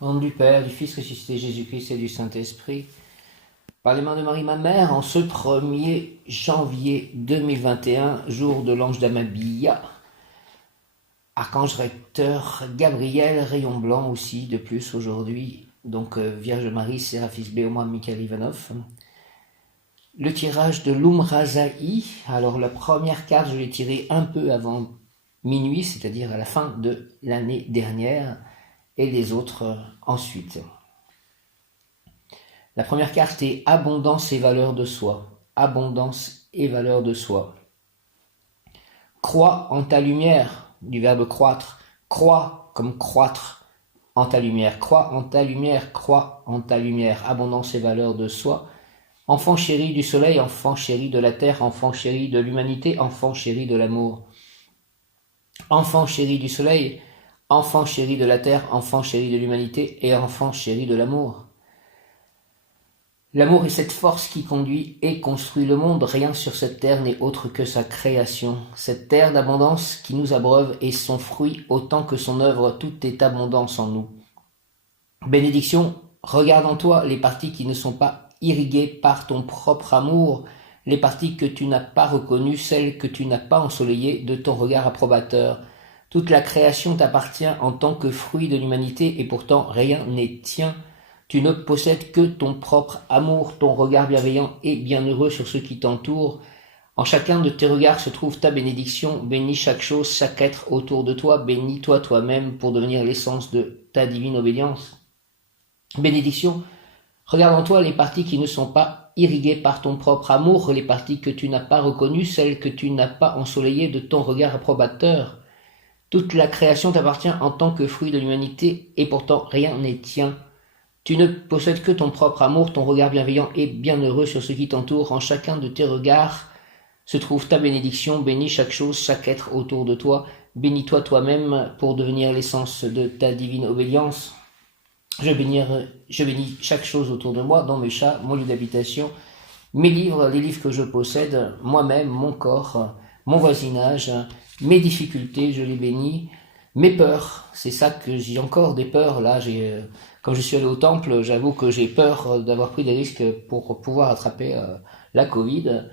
Au nom du Père, du Fils ressuscité Jésus-Christ et du Saint-Esprit, par les mains de Marie ma mère, en ce 1er janvier 2021, jour de l'ange d'Amabia, archange recteur Gabriel, rayon blanc aussi, de plus aujourd'hui, donc Vierge Marie, Séraphis B, moi, Michael Ivanov. Le tirage de l'Umrazaï, alors la première carte, je l'ai tirée un peu avant minuit, c'est-à-dire à la fin de l'année dernière, et les autres ensuite. La première carte est abondance et valeur de soi. Abondance et valeur de soi. Crois en ta lumière, du verbe croître. Crois comme croître en ta lumière. Crois en ta lumière, crois en ta lumière. Abondance et valeur de soi. Enfant chéri du soleil, enfant chéri de la terre, enfant chéri de l'humanité, enfant chéri de l'amour. Enfant chéri du soleil, enfant chéri de la terre, enfant chéri de l'humanité et enfant chéri de l'amour. L'amour est cette force qui conduit et construit le monde. Rien sur cette terre n'est autre que sa création. Cette terre d'abondance qui nous abreuve est son fruit autant que son œuvre. Tout est abondance en nous. Bénédiction, regarde en toi les parties qui ne sont pas irriguées par ton propre amour, les parties que tu n'as pas reconnues, celles que tu n'as pas ensoleillées de ton regard approbateur. Toute la création t'appartient en tant que fruit de l'humanité et pourtant rien n'est tien. Tu ne possèdes que ton propre amour, ton regard bienveillant et bienheureux sur ceux qui t'entourent. En chacun de tes regards se trouve ta bénédiction. Bénis chaque chose, chaque être autour de toi. Bénis-toi toi-même pour devenir l'essence de ta divine obédience. Bénédiction, regarde en toi les parties qui ne sont pas irriguées par ton propre amour, les parties que tu n'as pas reconnues, celles que tu n'as pas ensoleillées de ton regard approbateur. Toute la création t'appartient en tant que fruit de l'humanité et pourtant rien n'est tien. Tu ne possèdes que ton propre amour, ton regard bienveillant et bienheureux sur ce qui t'entoure. En chacun de tes regards se trouve ta bénédiction. Bénis chaque chose, chaque être autour de toi. Bénis-toi toi-même pour devenir l'essence de ta divine obédience. Je bénis chaque chose autour de moi, dans mes chats, mon lieu d'habitation, mes livres, les livres que je possède, moi-même, mon corps, mon voisinage, mes difficultés, je les bénis. Mes peurs, c'est ça que j'ai encore des peurs. Là, quand je suis allé au temple, j'avoue que j'ai peur d'avoir pris des risques pour pouvoir attraper la Covid.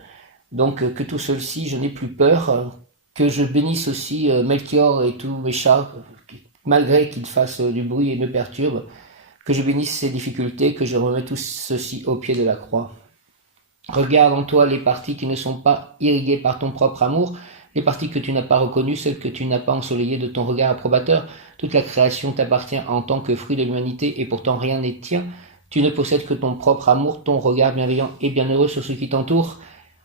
Donc que tout ceci, je n'ai plus peur. Que je bénisse aussi Melchior et tous mes chats, malgré qu'ils fassent du bruit et me perturbent. Que je bénisse ces difficultés, que je remets tout ceci au pied de la croix. Regarde en toi les parties qui ne sont pas irriguées par ton propre amour, les parties que tu n'as pas reconnues, celles que tu n'as pas ensoleillées de ton regard approbateur. Toute la création t'appartient en tant que fruit de l'humanité et pourtant rien n'est tien. Tu ne possèdes que ton propre amour, ton regard bienveillant et bienheureux sur ceux qui t'entourent.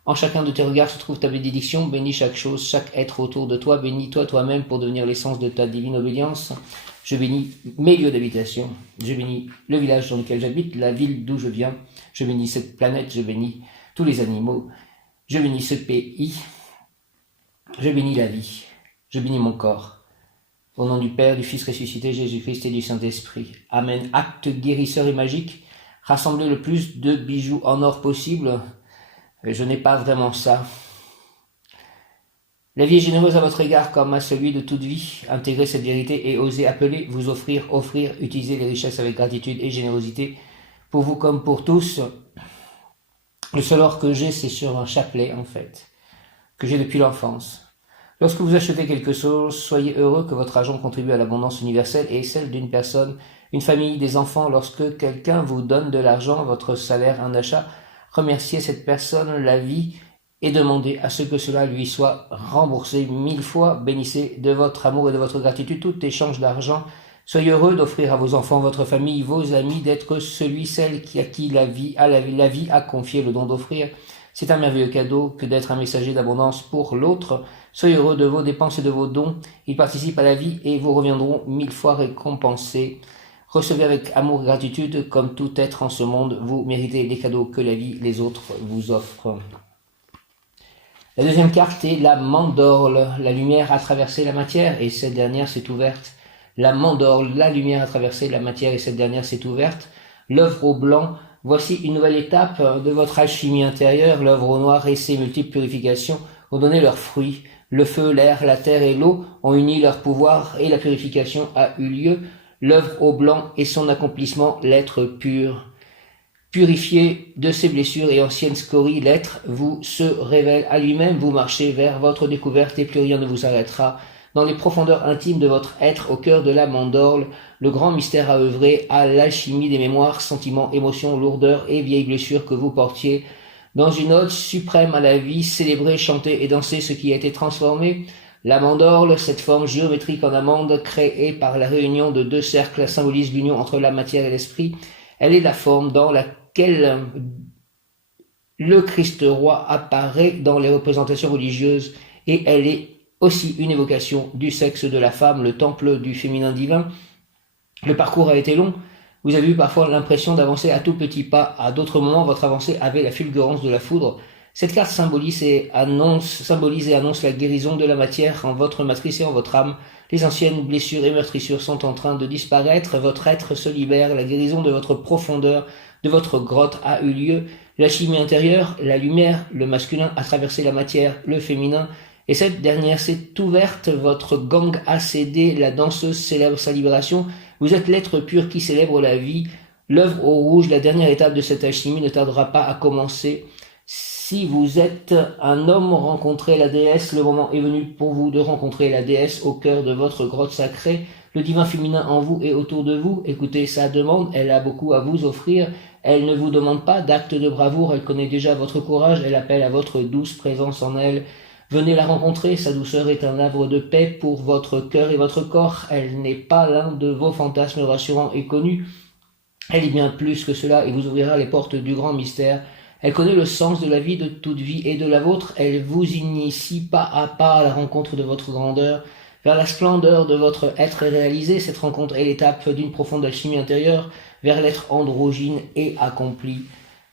En chacun de tes regards se trouve ta bénédiction. Bénis chaque chose, chaque être autour de toi. Bénis-toi toi-même pour devenir l'essence de ta divine obédience. Je bénis mes lieux d'habitation. Je bénis le village dans lequel j'habite, la ville d'où je viens. Je bénis cette planète. Je bénis tous les animaux. Je bénis ce pays. Je bénis la vie. Je bénis mon corps. Au nom du Père, du Fils ressuscité, Jésus-Christ et du Saint-Esprit. Amen. Acte guérisseur et magique. Rassembler le plus de bijoux en or possible. Je n'ai pas vraiment ça. La vie est généreuse à votre égard comme à celui de toute vie. Intégrez cette vérité et osez appeler, vous offrir, utiliser les richesses avec gratitude et générosité. Pour vous comme pour tous. Le seul or que j'ai, c'est sur un chapelet, en fait, que j'ai depuis l'enfance. Lorsque vous achetez quelque chose, soyez heureux que votre argent contribue à l'abondance universelle et celle d'une personne, une famille, des enfants. Lorsque quelqu'un vous donne de l'argent, votre salaire, un achat, remerciez cette personne, la vie, et demandez à ce que cela lui soit remboursé 1000 fois. Bénissez de votre amour et de votre gratitude tout échange d'argent. Soyez heureux d'offrir à vos enfants, votre famille, vos amis, d'être celui, celle à qui la vie a confié le don d'offrir. C'est un merveilleux cadeau que d'être un messager d'abondance pour l'autre. Soyez heureux de vos dépenses et de vos dons. Ils participent à la vie et vous reviendront 1000 fois récompensés. Recevez avec amour et gratitude, comme tout être en ce monde, vous méritez les cadeaux que la vie, les autres vous offrent. La deuxième carte est la mandorle. La lumière a traversé la matière et cette dernière s'est ouverte. La mandorle, la lumière a traversé la matière et cette dernière s'est ouverte. L'œuvre au blanc, voici une nouvelle étape de votre alchimie intérieure. L'œuvre au noir et ses multiples purifications ont donné leurs fruits. Le feu, l'air, la terre et l'eau ont uni leur pouvoir et la purification a eu lieu. l'œuvre au blanc et son accomplissement, l'être pur. Purifié de ses blessures et anciennes scories, l'être vous se révèle à lui-même, vous marchez vers votre découverte et plus rien ne vous arrêtera. Dans les profondeurs intimes de votre être, au cœur de la mandorle, le grand mystère a œuvré à l'alchimie des mémoires, sentiments, émotions, lourdeurs et vieilles blessures que vous portiez. Dans une ode suprême à la vie, célébrez, chantez et dansez ce qui a été transformé. La mandorle, cette forme géométrique en amande créée par la réunion de deux cercles, symbolise l'union entre la matière et l'esprit. Elle est la forme dans laquelle le Christ roi apparaît dans les représentations religieuses et elle est aussi une évocation du sexe de la femme, le temple du féminin divin. Le parcours a été long. Vous avez eu parfois l'impression d'avancer à tout petits pas. À d'autres moments, votre avancée avait la fulgurance de la foudre. Cette carte symbolise et annonce la guérison de la matière en votre matrice et en votre âme. Les anciennes blessures et meurtrissures sont en train de disparaître. Votre être se libère. La guérison de votre profondeur, de votre grotte a eu lieu. La chimie intérieure, la lumière, le masculin a traversé la matière, le féminin. Et cette dernière s'est ouverte, votre gang a cédé, la danseuse célèbre sa libération. Vous êtes l'être pur qui célèbre la vie. L'œuvre au rouge, la dernière étape de cette alchimie, ne tardera pas à commencer. Si vous êtes un homme, rencontrez la déesse. Le moment est venu pour vous de rencontrer la déesse au cœur de votre grotte sacrée. Le divin féminin en vous et autour de vous. Écoutez sa demande, elle a beaucoup à vous offrir. Elle ne vous demande pas d'actes de bravoure, elle connaît déjà votre courage, elle appelle à votre douce présence en elle. Venez la rencontrer, sa douceur est un havre de paix pour votre cœur et votre corps. Elle n'est pas l'un de vos fantasmes rassurants et connus. Elle est bien plus que cela et vous ouvrira les portes du grand mystère. Elle connaît le sens de la vie, de toute vie et de la vôtre. Elle vous initie pas à pas à la rencontre de votre grandeur. Vers la splendeur de votre être réalisé, cette rencontre est l'étape d'une profonde alchimie intérieure vers l'être androgyne et accompli.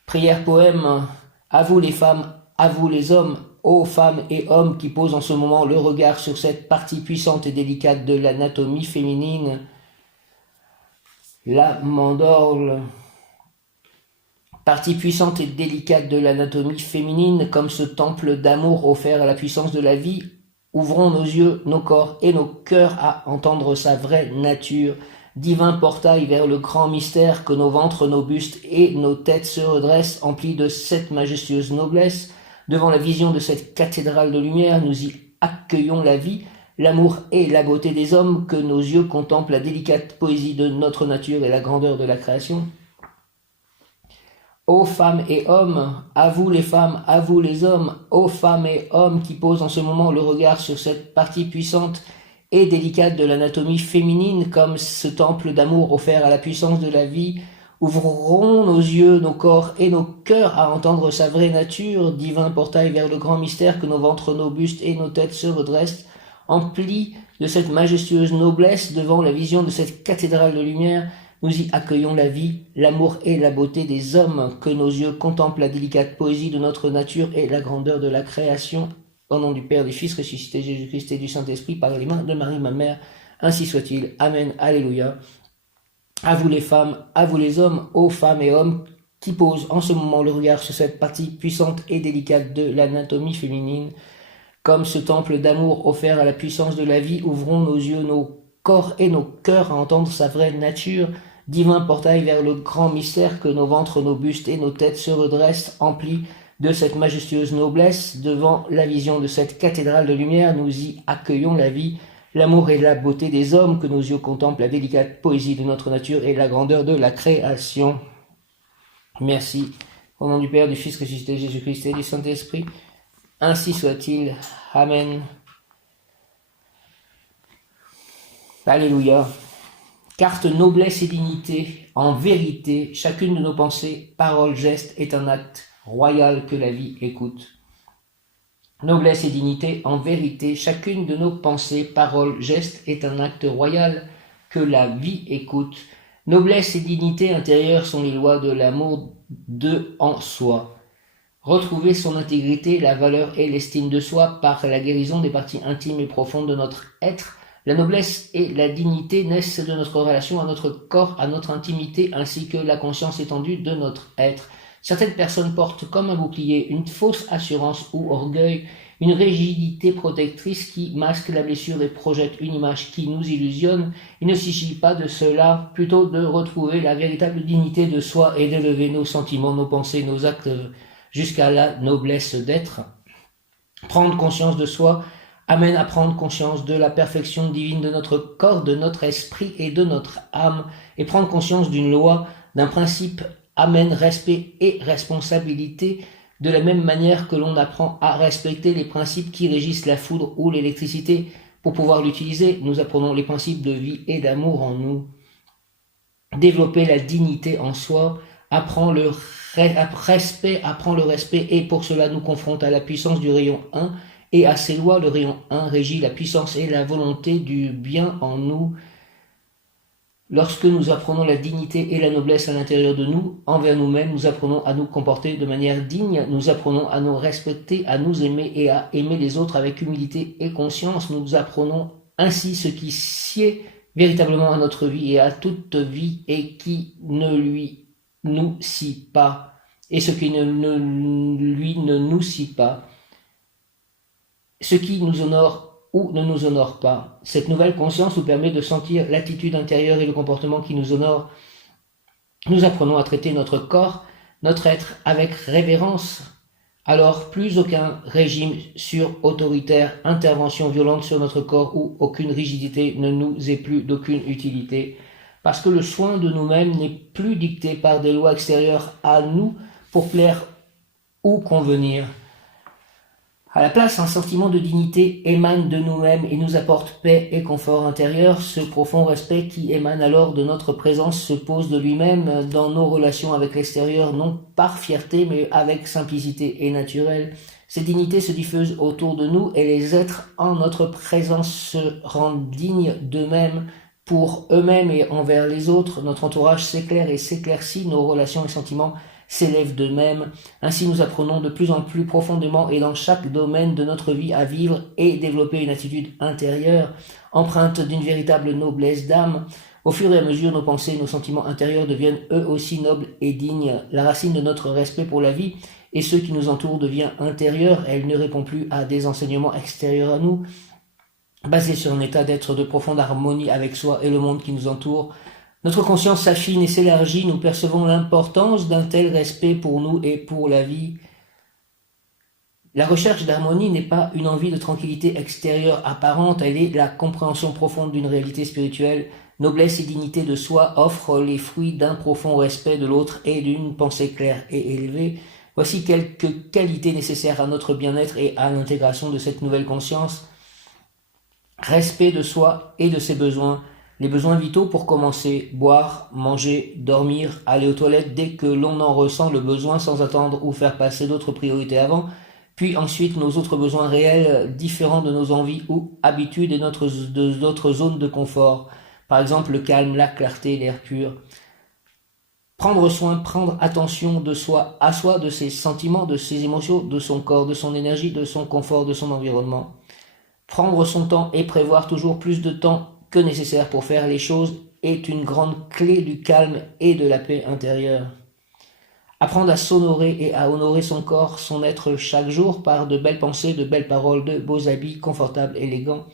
Prière poème, à vous les femmes, à vous les hommes, ô femmes et hommes qui posent en ce moment le regard sur cette partie puissante et délicate de l'anatomie féminine, la mandorle. Partie puissante et délicate de l'anatomie féminine, comme ce temple d'amour offert à la puissance de la vie, ouvrons nos yeux, nos corps et nos cœurs à entendre sa vraie nature. Divin portail vers le grand mystère, que nos ventres, nos bustes et nos têtes se redressent, emplis de cette majestueuse noblesse. Devant la vision de cette cathédrale de lumière, nous y accueillons la vie, l'amour et la beauté des hommes, que nos yeux contemplent la délicate poésie de notre nature et la grandeur de la création. Ô femmes et hommes, à vous les femmes, à vous les hommes, ô femmes et hommes qui posent en ce moment le regard sur cette partie puissante et délicate de l'anatomie féminine, comme ce temple d'amour offert à la puissance de la vie, ouvrons nos yeux, nos corps et nos cœurs à entendre sa vraie nature, divin portail vers le grand mystère, que nos ventres, nos bustes et nos têtes se redressent, emplis de cette majestueuse noblesse devant la vision de cette cathédrale de lumière. Nous y accueillons la vie, l'amour et la beauté des hommes, que nos yeux contemplent la délicate poésie de notre nature et la grandeur de la création. Au nom du Père, du Fils ressuscité, Jésus-Christ et du Saint-Esprit, par les mains de Marie, ma mère, ainsi soit-il. Amen. Alléluia. À vous les femmes, à vous les hommes, ô femmes et hommes qui posent en ce moment le regard sur cette partie puissante et délicate de l'anatomie féminine. Comme ce temple d'amour offert à la puissance de la vie, ouvrons nos yeux, nos corps et nos cœurs à entendre sa vraie nature. Divin portail vers le grand mystère, que nos ventres, nos bustes et nos têtes se redressent, emplis de cette majestueuse noblesse. Devant la vision de cette cathédrale de lumière, nous y accueillons la vie, l'amour et la beauté des hommes, que nos yeux contemplent la délicate poésie de notre nature et la grandeur de la création. Merci. Au nom du Père, du Fils ressuscité, Jésus-Christ et du Saint-Esprit. Ainsi soit-il. Amen. Alléluia. Carte noblesse et dignité. En vérité, chacune de nos pensées, paroles, gestes est un acte royal que la vie écoute. Noblesse et dignité, en vérité, chacune de nos pensées, paroles, gestes est un acte royal que la vie écoute. Noblesse et dignité intérieure sont les lois de l'amour de en soi. Retrouver son intégrité, la valeur et l'estime de soi par la guérison des parties intimes et profondes de notre être. La noblesse et la dignité naissent de notre relation à notre corps, à notre intimité, ainsi que la conscience étendue de notre être. Certaines personnes portent comme un bouclier une fausse assurance ou orgueil, une rigidité protectrice qui masque la blessure et projette une image qui nous illusionne. Il ne s'agit pas de cela, plutôt de retrouver la véritable dignité de soi et d'élever nos sentiments, nos pensées, nos actes jusqu'à la noblesse d'être. Prendre conscience de soi amène à prendre conscience de la perfection divine de notre corps, de notre esprit et de notre âme. Et prendre conscience d'une loi, d'un principe, amène respect et responsabilité, de la même manière que l'on apprend à respecter les principes qui régissent la foudre ou l'électricité. Pour pouvoir l'utiliser, nous apprenons les principes de vie et d'amour en nous. Développer la dignité en soi apprend le respect et pour cela nous confronte à la puissance du rayon 1 et à ses lois. Le rayon 1 régit la puissance et la volonté du bien en nous. Lorsque nous apprenons la dignité et la noblesse à l'intérieur de nous, envers nous-mêmes, nous apprenons à nous comporter de manière digne, nous apprenons à nous respecter, à nous aimer et à aimer les autres avec humilité et conscience. Nous apprenons ainsi ce qui sied véritablement à notre vie et à toute vie et qui ne lui nous scie pas, et ce qui lui ne nous scie pas, ce qui nous honore ou ne nous honore pas. Cette nouvelle conscience nous permet de sentir l'attitude intérieure et le comportement qui nous honore. Nous apprenons à traiter notre corps, notre être avec révérence. Alors plus aucun régime sur-autoritaire, intervention violente sur notre corps ou aucune rigidité ne nous est plus d'aucune utilité, parce que le soin de nous-mêmes n'est plus dicté par des lois extérieures à nous pour plaire ou convenir. À la place, un sentiment de dignité émane de nous-mêmes et nous apporte paix et confort intérieur. Ce profond respect qui émane alors de notre présence se pose de lui-même dans nos relations avec l'extérieur, non par fierté, mais avec simplicité et naturel. Cette dignité se diffuse autour de nous et les êtres en notre présence se rendent dignes d'eux-mêmes pour eux-mêmes et envers les autres. Notre entourage s'éclaire et s'éclaircit, nos relations et sentiments s'élèvent d'eux-mêmes. Ainsi nous apprenons de plus en plus profondément et dans chaque domaine de notre vie à vivre et développer une attitude intérieure, empreinte d'une véritable noblesse d'âme. Au fur et à mesure, nos pensées et nos sentiments intérieurs deviennent eux aussi nobles et dignes. La racine de notre respect pour la vie et ceux qui nous entourent devient intérieure. Elle ne répond plus à des enseignements extérieurs à nous, basés sur un état d'être de profonde harmonie avec soi et le monde qui nous entoure. Notre conscience s'affine et s'élargit, nous percevons l'importance d'un tel respect pour nous et pour la vie. La recherche d'harmonie n'est pas une envie de tranquillité extérieure apparente, elle est la compréhension profonde d'une réalité spirituelle. Noblesse et dignité de soi offrent les fruits d'un profond respect de l'autre et d'une pensée claire et élevée. Voici quelques qualités nécessaires à notre bien-être et à l'intégration de cette nouvelle conscience. Respect de soi et de ses besoins. Les besoins vitaux pour commencer, boire, manger, dormir, aller aux toilettes dès que l'on en ressent le besoin sans attendre ou faire passer d'autres priorités avant, puis ensuite nos autres besoins réels différents de nos envies ou habitudes et d'autres zones de confort, par exemple le calme, la clarté, l'air pur. Prendre soin, prendre attention de soi, à soi, de ses sentiments, de ses émotions, de son corps, de son énergie, de son confort, de son environnement. Prendre son temps et prévoir toujours plus de temps que nécessaire pour faire les choses est une grande clé du calme et de la paix intérieure. Apprendre à s'honorer et à honorer son corps, son être chaque jour par de belles pensées, de belles paroles, de beaux habits confortables, élégants.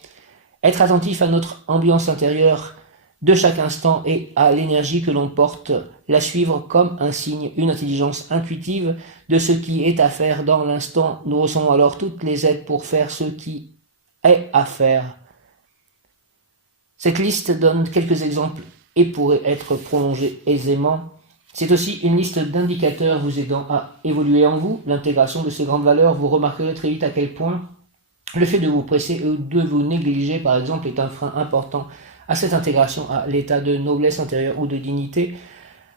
Être attentif à notre ambiance intérieure de chaque instant et à l'énergie que l'on porte, la suivre comme un signe, une intelligence intuitive de ce qui est à faire dans l'instant. Nous recevons alors toutes les aides pour faire ce qui est à faire. Cette liste donne quelques exemples et pourrait être prolongée aisément. C'est aussi une liste d'indicateurs vous aidant à évoluer en vous. L'intégration de ces grandes valeurs, vous remarquerez très vite à quel point le fait de vous presser ou de vous négliger, par exemple, est un frein important à cette intégration à l'état de noblesse intérieure ou de dignité.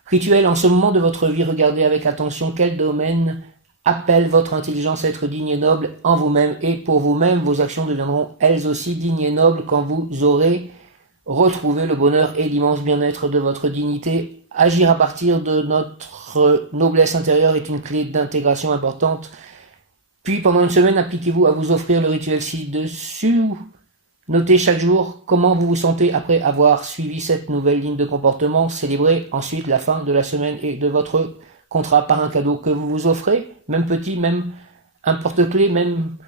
Rituel, en ce moment de votre vie, regardez avec attention quel domaine appelle votre intelligence à être digne et noble en vous-même et pour vous-même. Vos actions deviendront elles aussi dignes et nobles quand vous aurez retrouvé le bonheur et l'immense bien-être de votre dignité. Agir à partir de notre noblesse intérieure est une clé d'intégration importante. Puis pendant une semaine, appliquez-vous à vous offrir le rituel ci-dessus. Notez chaque jour comment vous vous sentez après avoir suivi cette nouvelle ligne de comportement. Célébrez ensuite la fin de la semaine et de votre contrat par un cadeau que vous vous offrez, même petit, même un porte-clés, même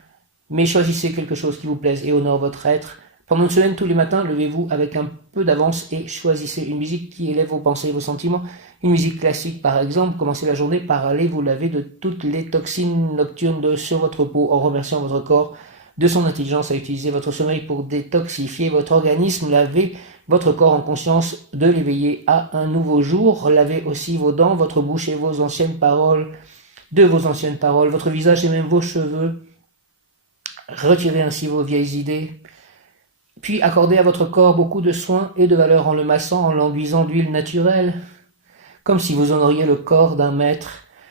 mais choisissez quelque chose qui vous plaise et honore votre être. Pendant une semaine, tous les matins, levez-vous avec un peu d'avance et choisissez une musique qui élève vos pensées et vos sentiments. Une musique classique, par exemple. Commencez la journée par aller vous laver de toutes les toxines nocturnes sur votre peau en remerciant votre corps de son intelligence à utiliser votre sommeil pour détoxifier votre organisme. Lavez votre corps en conscience de l'éveiller à un nouveau jour. Lavez aussi vos dents, votre bouche et vos anciennes paroles, votre visage et même vos cheveux. Retirez ainsi vos vieilles idées. Puis accordez à votre corps beaucoup de soins et de valeur en le massant, en l'enduisant d'huile naturelle, comme si vous honoriez le corps d'un maître.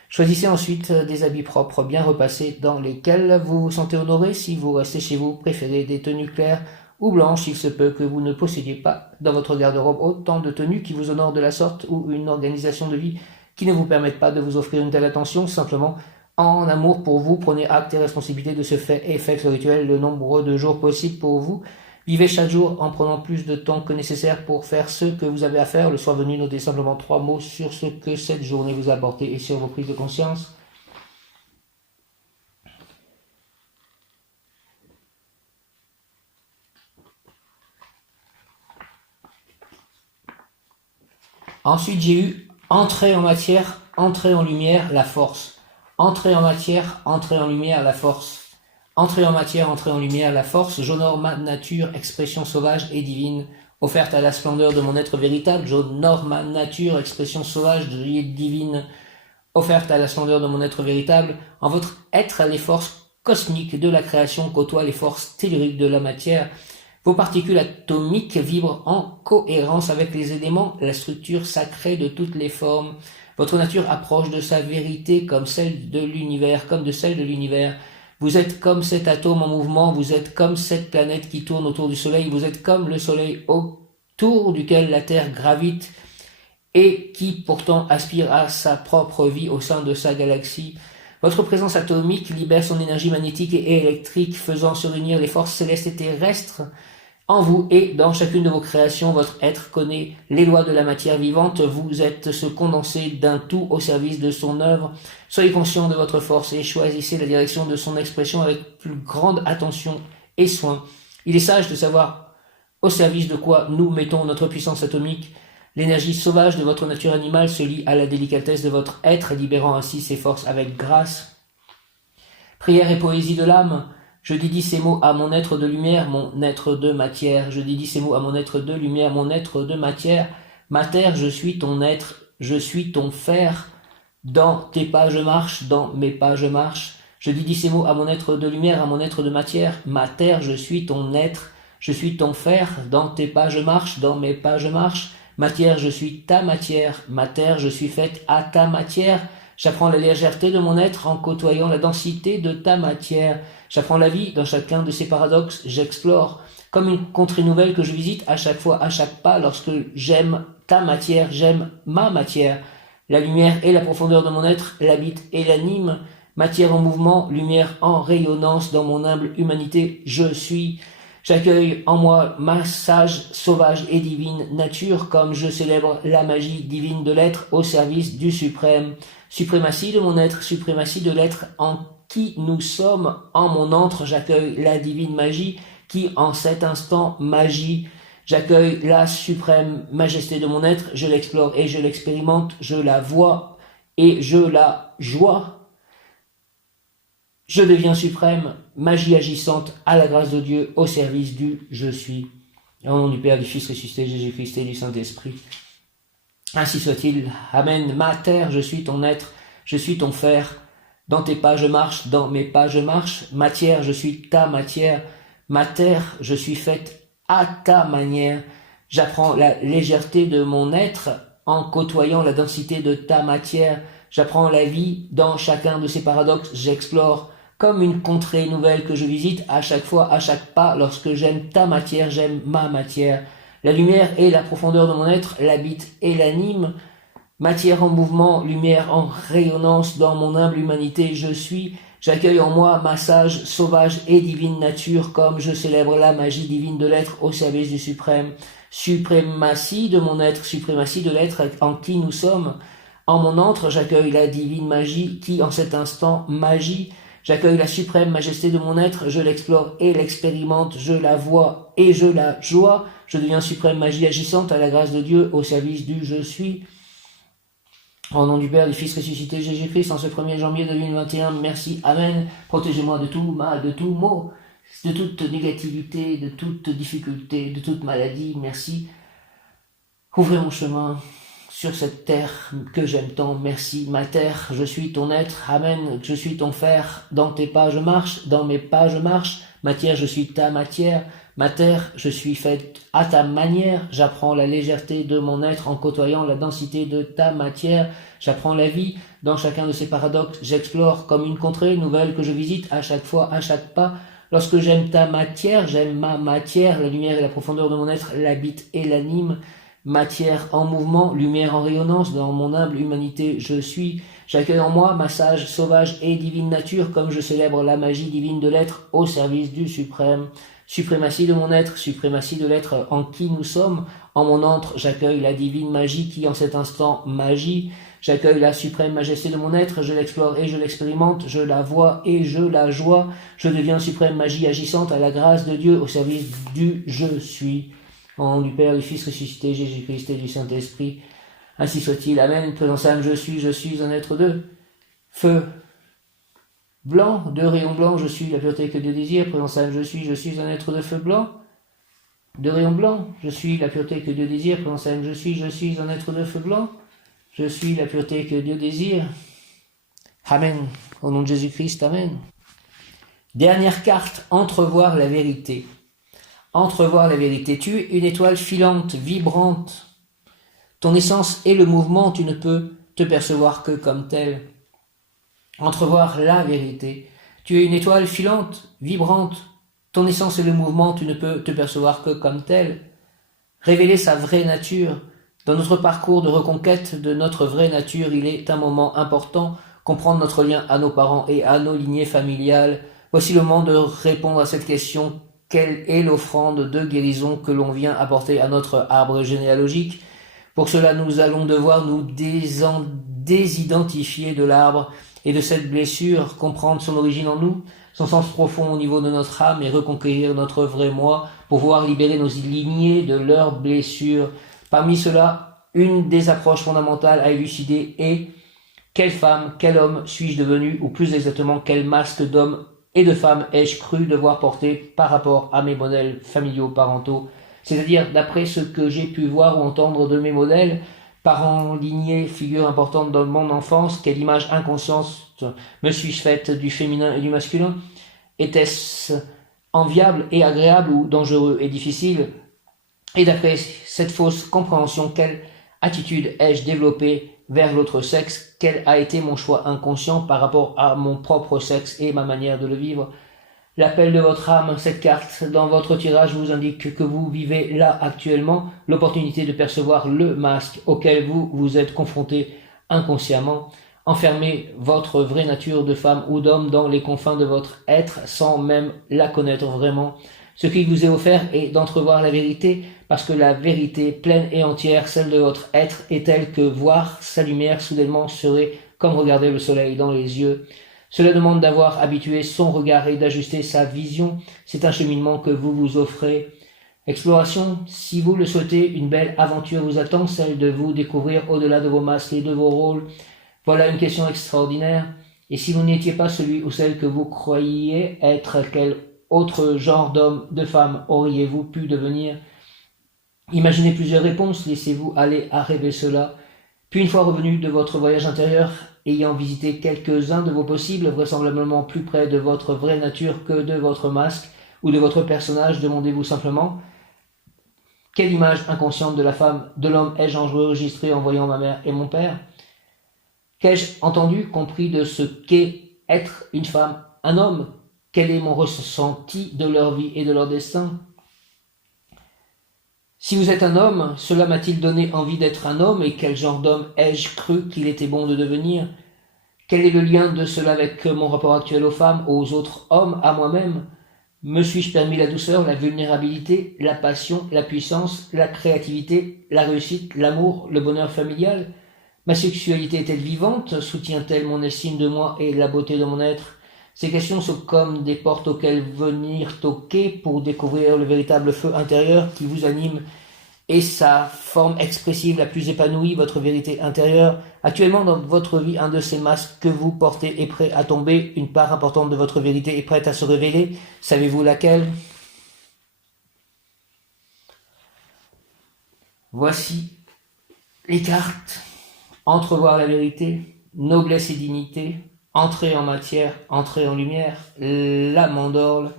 Choisissez ensuite des habits propres, bien repassés, dans lesquels vous vous sentez honoré. Si vous restez chez vous, préférez des tenues claires ou blanches. Il se peut que vous ne possédiez pas dans votre garde-robe autant de tenues qui vous honorent de la sorte ou une organisation de vie qui ne vous permette pas de vous offrir une telle attention. Simplement, en amour pour vous, prenez acte et responsabilité de ce fait et faites le rituel le nombre de jours possible pour vous. Vivez chaque jour en prenant plus de temps que nécessaire pour faire ce que vous avez à faire. Le soir venu, notez simplement 3 mots sur ce que cette journée vous a apporté et sur vos prises de conscience. Ensuite, j'ai eu entrer en matière, entrer en lumière, la force. Entrer en matière, entrer en lumière, la force. Entrer en matière, entrer en lumière, la force, j'honore ma nature, expression sauvage et divine, offerte à la splendeur de mon être véritable, j'honore ma nature, expression sauvage et divine, offerte à la splendeur de mon être véritable. En votre être, les forces cosmiques de la création côtoient les forces telluriques de la matière. Vos particules atomiques vibrent en cohérence avec les éléments, la structure sacrée de toutes les formes. Votre nature approche de sa vérité comme celle de l'univers, Vous êtes comme cet atome en mouvement, vous êtes comme cette planète qui tourne autour du Soleil, vous êtes comme le Soleil autour duquel la Terre gravite et qui pourtant aspire à sa propre vie au sein de sa galaxie. Votre présence atomique libère son énergie magnétique et électrique, faisant se réunir les forces célestes et terrestres en vous et dans chacune de vos créations. Votre être connaît les lois de la matière vivante, vous êtes ce condensé d'un tout au service de son œuvre. Soyez conscient de votre force et choisissez la direction de son expression avec plus grande attention et soin. Il est sage de savoir au service de quoi nous mettons notre puissance atomique. L'énergie sauvage de votre nature animale se lie à la délicatesse de votre être, libérant ainsi ses forces avec grâce. Prière et poésie de l'âme. Je dédie ces mots à mon être de lumière, mon être de matière. Je dédie ces mots à mon être de lumière, mon être de matière. Matière, je suis ton être, je suis ton fer. Dans tes pas je marche, dans mes pas je marche. Je dédie ces mots à mon être de lumière, à mon être de matière. Matière, je suis ton être, je suis ton fer. Dans tes pas je marche, dans mes pas je marche. Matière, je suis ta matière. Matière, je suis faite à ta matière. J'apprends la légèreté de mon être en côtoyant la densité de ta matière. J'apprends la vie dans chacun de ces paradoxes. J'explore comme une contrée nouvelle que je visite à chaque fois, à chaque pas. Lorsque j'aime ta matière, j'aime ma matière. La lumière et la profondeur de mon être l'habitent et l'animent. Matière en mouvement, lumière en rayonnance dans mon humble humanité. Je suis. J'accueille en moi ma sage, sauvage et divine nature comme je célèbre la magie divine de l'être au service du suprême. Suprématie de mon être, suprématie de l'être en qui nous sommes. En mon antre, j'accueille la divine magie qui en cet instant magie. J'accueille la suprême majesté de mon être, je l'explore et je l'expérimente, je la vois et je la joie. Je deviens suprême, magie agissante à la grâce de Dieu au service du je suis. Au nom du Père, du Fils ressuscité, Jésus-Christ et du Saint-Esprit. Ainsi soit-il. Amen. Ma terre, je suis ton être, je suis ton fer. Dans tes pas je marche, dans mes pas je marche. Matière, je suis ta matière. Ma terre, je suis faite à ta manière. J'apprends la légèreté de mon être en côtoyant la densité de ta matière. J'apprends la vie dans chacun de ces paradoxes. J'explore comme une contrée nouvelle que je visite à chaque fois, à chaque pas. Lorsque j'aime ta matière, j'aime ma matière. La lumière et la profondeur de mon être l'habitent et l'animent. Matière en mouvement, lumière en rayonnance dans mon humble humanité, je suis. J'accueille en moi ma sage, sauvage et divine nature comme je célèbre la magie divine de l'être au service du suprême. Suprématie de mon être, suprématie de l'être en qui nous sommes. En mon antre, j'accueille la divine magie qui en cet instant magie. J'accueille la suprême majesté de mon être, je l'explore et l'expérimente, je la vois et je la joie. Je deviens suprême magie agissante à la grâce de Dieu au service du je suis. Au nom du Père, du Fils ressuscité Jésus-Christ, en ce 1er janvier 2021, merci, Amen. Protégez-moi de tout mal, de tout mot, de toute négativité, de toute difficulté, de toute maladie, merci. Ouvrez mon chemin sur cette terre que j'aime tant, merci. Ma terre, je suis ton être, Amen. Je suis ton fer, dans tes pas je marche, dans mes pas je marche. Matière, je suis ta matière. Ma terre, je suis faite à ta manière. J'apprends la légèreté de mon être en côtoyant la densité de ta matière. J'apprends la vie dans chacun de ces paradoxes. J'explore comme une contrée nouvelle que je visite à chaque fois, à chaque pas. Lorsque j'aime ta matière, j'aime ma matière. La lumière et la profondeur de mon être l'habitent et l'animent. Matière en mouvement, lumière en rayonnance, dans mon humble humanité je suis. J'accueille en moi ma sage, sauvage et divine nature, comme je célèbre la magie divine de l'être au service du suprême. Suprématie de mon être, suprématie de l'être en qui nous sommes. En mon antre, j'accueille la divine magie qui en cet instant magie. J'accueille la suprême majesté de mon être, je l'explore et je l'expérimente, je la vois et je la joie. Je deviens suprême magie agissante à la grâce de Dieu au service du je suis. Au nom du Père, du Fils ressuscité, Jésus-Christ et du Saint-Esprit. Ainsi soit-il. Amen. Présence âme, je suis un être de feu blanc, de rayons blancs, je suis la pureté que Dieu désire. Présence âme, je suis un être de feu blanc, de rayons blancs, je suis la pureté que Dieu désire. Présence âme, je suis un être de feu blanc, je suis la pureté que Dieu désire. Amen. Au nom de Jésus-Christ, Amen. Dernière carte, entrevoir la vérité. Entrevoir la vérité. Tu es une étoile filante, vibrante. Ton essence est le mouvement, tu ne peux te percevoir que comme tel. Entrevoir la vérité. Tu es une étoile filante, vibrante. Ton essence est le mouvement, tu ne peux te percevoir que comme tel. Révéler sa vraie nature. Dans notre parcours de reconquête de notre vraie nature, il est un moment important. Comprendre notre lien à nos parents et à nos lignées familiales. Voici le moment de répondre à cette question. Quelle est l'offrande de guérison que l'on vient apporter à notre arbre généalogique? Pour cela, nous allons devoir nous désidentifier de l'arbre et de cette blessure, comprendre son origine en nous, son sens profond au niveau de notre âme et reconquérir notre vrai moi, pour pouvoir libérer nos lignées de leurs blessures. Parmi cela, une des approches fondamentales à élucider est quelle femme, quel homme suis-je devenu, ou plus exactement quel masque d'homme et de femme ai-je cru devoir porter par rapport à mes modèles familiaux, parentaux, c'est-à-dire d'après ce que j'ai pu voir ou entendre de mes modèles, parents, lignées, figures importantes dans mon enfance, quelle image inconsciente me suis-je faite du féminin et du masculin? Était-ce enviable et agréable ou dangereux et difficile? Et d'après cette fausse compréhension, quelle attitude ai-je développée vers l'autre sexe? Quel a été mon choix inconscient par rapport à mon propre sexe et ma manière de le vivre? L'appel de votre âme, cette carte dans votre tirage vous indique que vous vivez là actuellement l'opportunité de percevoir le masque auquel vous vous êtes confronté inconsciemment. Enfermez votre vraie nature de femme ou d'homme dans les confins de votre être sans même la connaître vraiment. Ce qui vous est offert est d'entrevoir la vérité, parce que la vérité pleine et entière, celle de votre être, est telle que voir sa lumière soudainement serait comme regarder le soleil dans les yeux. Cela demande d'avoir habitué son regard et d'ajuster sa vision. C'est un cheminement que vous vous offrez. Exploration, si vous le souhaitez, une belle aventure vous attend, celle de vous découvrir au-delà de vos masques et de vos rôles. Voilà une question extraordinaire. Et si vous n'étiez pas celui ou celle que vous croyiez être, quel autre genre d'homme, de femme auriez-vous pu devenir? Imaginez plusieurs réponses, laissez-vous aller à rêver cela. Puis une fois revenu de votre voyage intérieur, ayant visité quelques-uns de vos possibles, vraisemblablement plus près de votre vraie nature que de votre masque ou de votre personnage, demandez-vous simplement quelle image inconsciente de la femme, de l'homme ai-je enregistré en voyant ma mère et mon père? Qu'ai-je entendu, compris de ce qu'est être une femme, un homme? Quel est mon ressenti de leur vie et de leur destin? Si vous êtes un homme, cela m'a-t-il donné envie d'être un homme, et quel genre d'homme ai-je cru qu'il était bon de devenir? Quel est le lien de cela avec mon rapport actuel aux femmes, aux autres hommes, à moi-même? Me suis-je permis la douceur, la vulnérabilité, la passion, la puissance, la créativité, la réussite, l'amour, le bonheur familial? Ma sexualité est-elle vivante? Soutient-elle mon estime de moi et la beauté de mon être? Ces questions sont comme des portes auxquelles venir toquer pour découvrir le véritable feu intérieur qui vous anime et sa forme expressive la plus épanouie, votre vérité intérieure. Actuellement dans votre vie, un de ces masques que vous portez est prêt à tomber, une part importante de votre vérité est prête à se révéler. Savez-vous laquelle? Voici les cartes. Entrevoir la vérité, noblesse et dignité, entrer en matière, entrer en lumière, la mandorle,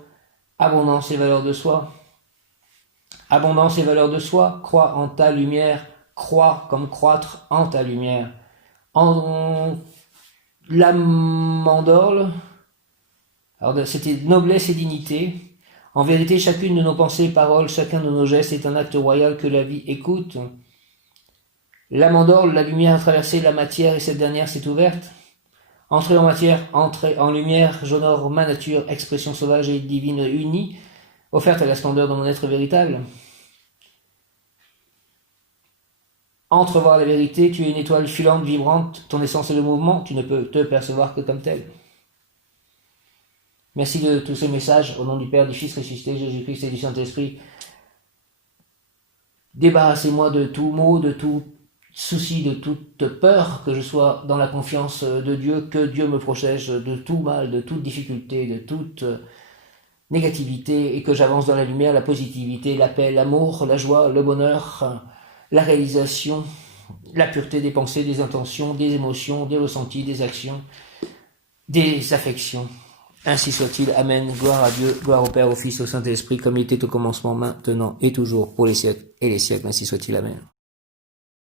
abondance et valeur de soi. Abondance et valeur de soi, crois en ta lumière, crois comme croître en ta lumière. En la mandorle, alors c'était noblesse et dignité. En vérité, chacune de nos pensées, paroles, chacun de nos gestes est un acte royal que la vie écoute. La mandorle, la lumière a traversé la matière et cette dernière s'est ouverte. Entrer en matière, entrer en lumière, j'honore ma nature, expression sauvage et divine unie, offerte à la splendeur de mon être véritable. Entrevoir la vérité, tu es une étoile filante, vibrante, ton essence est le mouvement, tu ne peux te percevoir que comme tel. Merci de tous ces messages, au nom du Père, du Fils ressuscité, Jésus-Christ et du Saint-Esprit. Débarrassez-moi de tout mot, de tout souci, de toute peur, que je sois dans la confiance de Dieu, que Dieu me protège de tout mal, de toute difficulté, de toute négativité, et que j'avance dans la lumière, la positivité, la paix, l'amour, la joie, le bonheur, la réalisation, la pureté des pensées, des intentions, des émotions, des ressentis, des actions, des affections. Ainsi soit-il. Amen. Gloire à Dieu, gloire au Père, au Fils, au Saint-Esprit, comme il était au commencement, maintenant et toujours, pour les siècles et les siècles. Ainsi soit-il. Amen.